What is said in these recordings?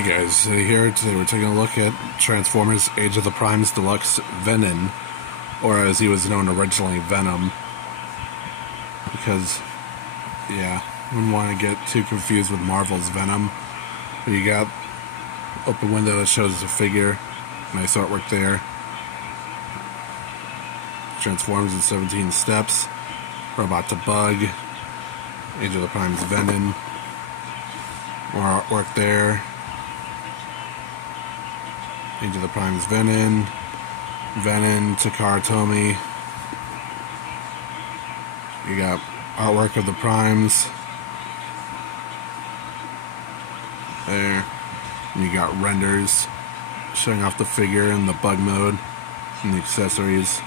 Hey guys, here today we're taking a look at Transformers Age of the Primes Deluxe Venin, or as he was known originally, Venom. Because, yeah, wouldn't want to get too confused with Marvel's Venom. But you got open window that shows the figure, nice artwork there. Transforms in 17 steps, Robot to Bug, Age of the Primes Venin, more artwork there. Age of the Primes Venin, Venin, Takara Tomy. You got artwork of the Primes there. And you got renders showing off the figure in the bug mode and the accessories.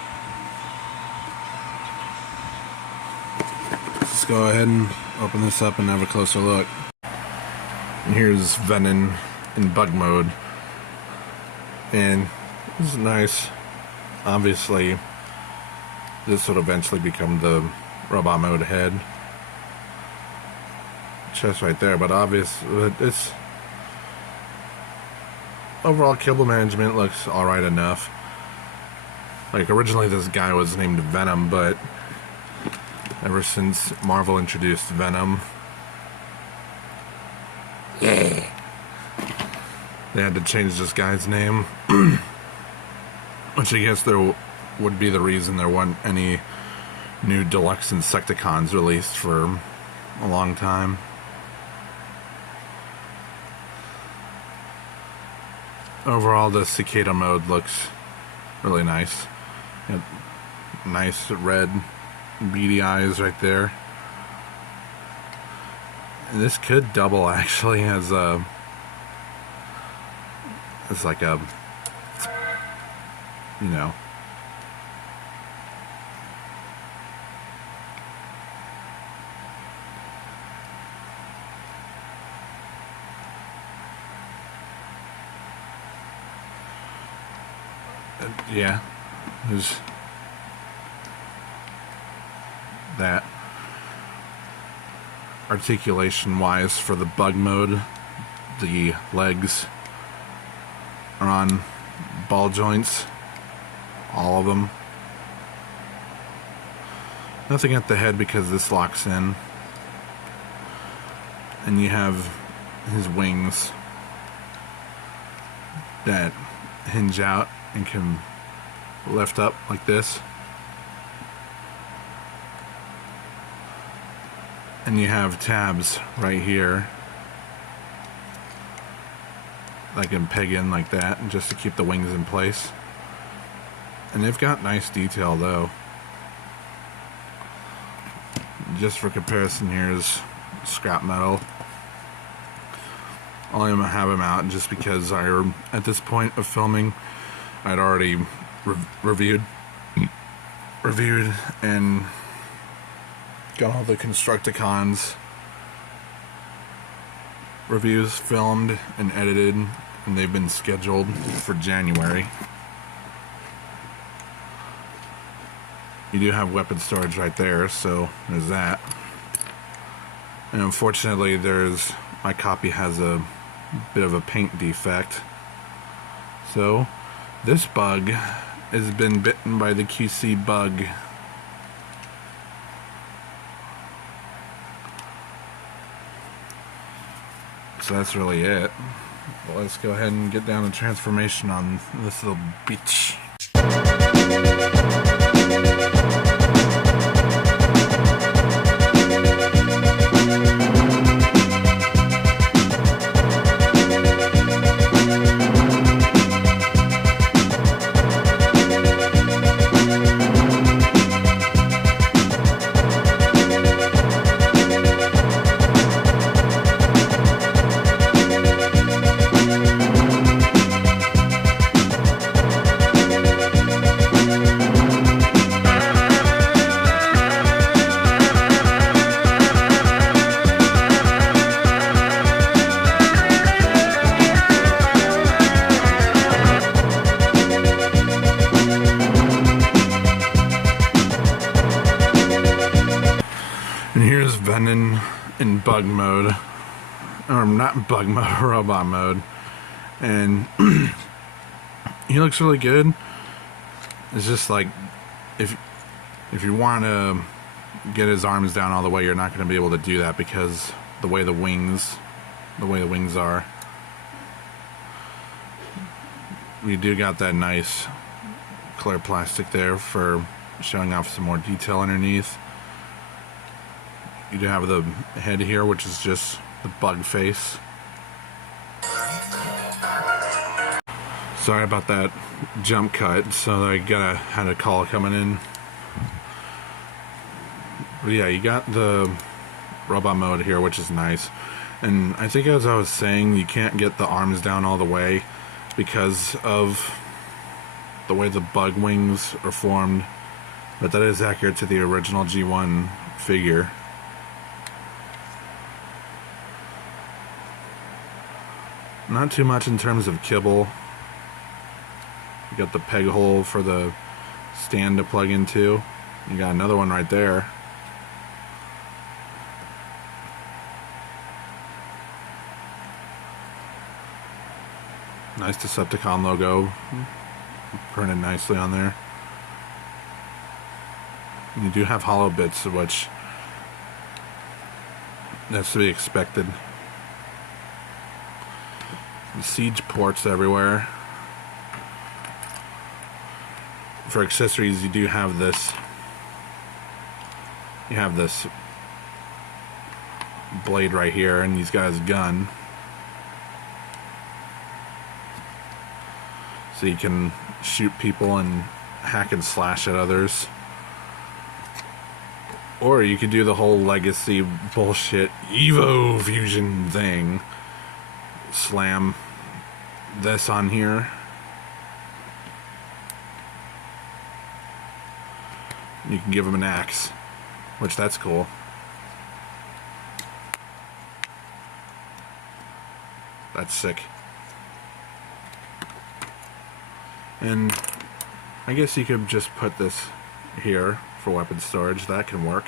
Let's go ahead and open this up and have a closer look. And here's Venin in bug mode. And this is nice. Obviously, this would eventually become the robot mode head. Chest right there, but obviously, it's overall kibble management looks alright enough. Like, originally this guy was named Venom, but ever since Marvel introduced Venom, they had to change this guy's name. Which I guess there would be the reason there weren't any new Deluxe Insecticons released for a long time. Overall, the cicada mode looks really nice. Got nice red beady eyes right there. And this could double actually as a like a, you know, yeah, there's that. Articulation wise for the bug mode, the legs are on ball joints, all of them. Nothing at the head because this locks in. And you have his wings that hinge out and can lift up like this. And you have tabs right here that can peg in like that just to keep the wings in place. And they've got nice detail though. Just for comparison, here's scrap metal. Only I'm gonna have him out just because at this point of filming, I'd already reviewed and got all the Constructicons reviews filmed and edited, and they've been scheduled for January. You do have weapon storage right there, so there's that. And unfortunately, my copy has a bit of a paint defect. So this bug has been bitten by the QC bug. So that's really it. Well, let's go ahead and get down to transformation on this little bitch. Venin in bug mode, or not bug mode, robot mode. and he looks really good. It's just like if you want to get his arms down all the way, you're not going to be able to do that because the way the wings are. We do got that nice clear plastic there for showing off some more detail underneath. You do have the head here, which is just the bug face. Sorry about that jump cut, so I had a call coming in. But yeah, you got the robot mode here, which is nice. And I think, as I was saying, you can't get the arms down all the way because of the way the bug wings are formed. But that is accurate to the original G1 figure. Not too much in terms of kibble. You got the peg hole for the stand to plug into. You got another one right there. Nice Decepticon logo printed nicely on there. And you do have hollow bits, which that's to be expected. The siege ports everywhere. For accessories, you do have this. You have this blade right here, and he's got his gun. So you can shoot people and hack and slash at others. Or you could do the whole legacy bullshit Evo fusion thing. Slam this on here. You can give him an axe, which that's cool. That's sick. And I guess you could just put this here for weapon storage. That can work.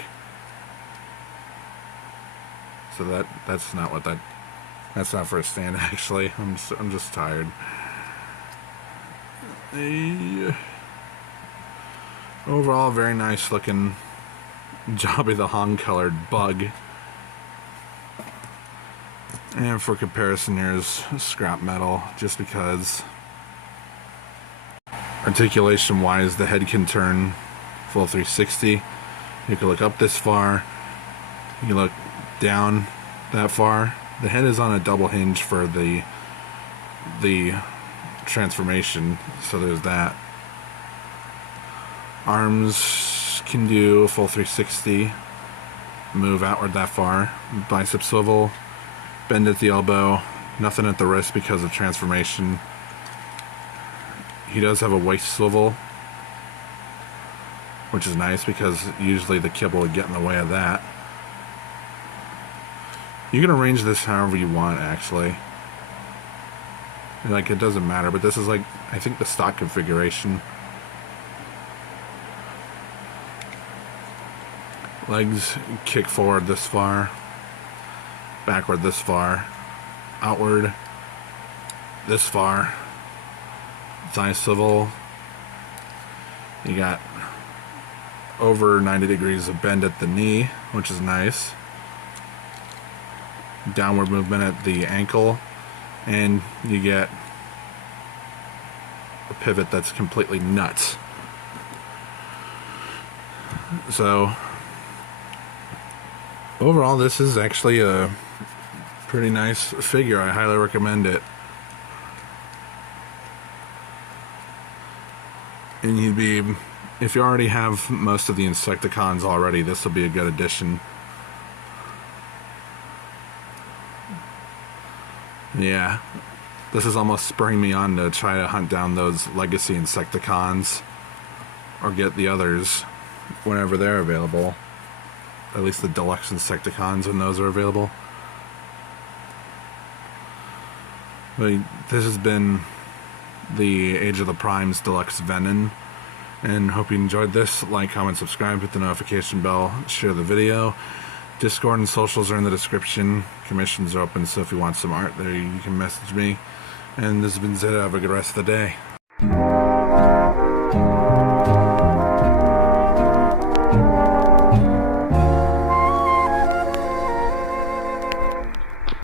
So that's not what that. That's not for a stand, actually. I'm just tired. Overall, very nice looking Jobby the Hong colored bug. And for comparison, here's scrap metal, just because articulation wise the head can turn full 360. You can look up this far, you can look down that far. The head is on a double hinge for the transformation, so there's that. Arms can do a full 360, move outward that far. Bicep swivel, bend at the elbow, nothing at the wrist because of transformation. He does have a waist swivel, which is nice because usually the kibble would get in the way of that. You can arrange this however you want, actually. Like, it doesn't matter, but this is like, I think, the stock configuration. Legs kick forward this far, backward this far, outward this far. Thigh swivel. You got over 90 degrees of bend at the knee, which is nice. Downward movement at the ankle, and you get a pivot that's completely nuts. So overall, this is actually a pretty nice figure. I highly recommend it. And you'd be, if you already have most of the Insecticons already, this will be a good addition. Yeah, this is almost spurring me on to try to hunt down those legacy Insecticons, or get the others whenever they're available. At least the Deluxe Insecticons when those are available. But this has been the Age of the Primes Deluxe Venin, and hope you enjoyed this. Like, comment, subscribe, hit the notification bell, share the video. Discord and socials are in the description. Commissions are open, so if you want some art there, you can message me. And this has been Zeta. Have a good rest of the day.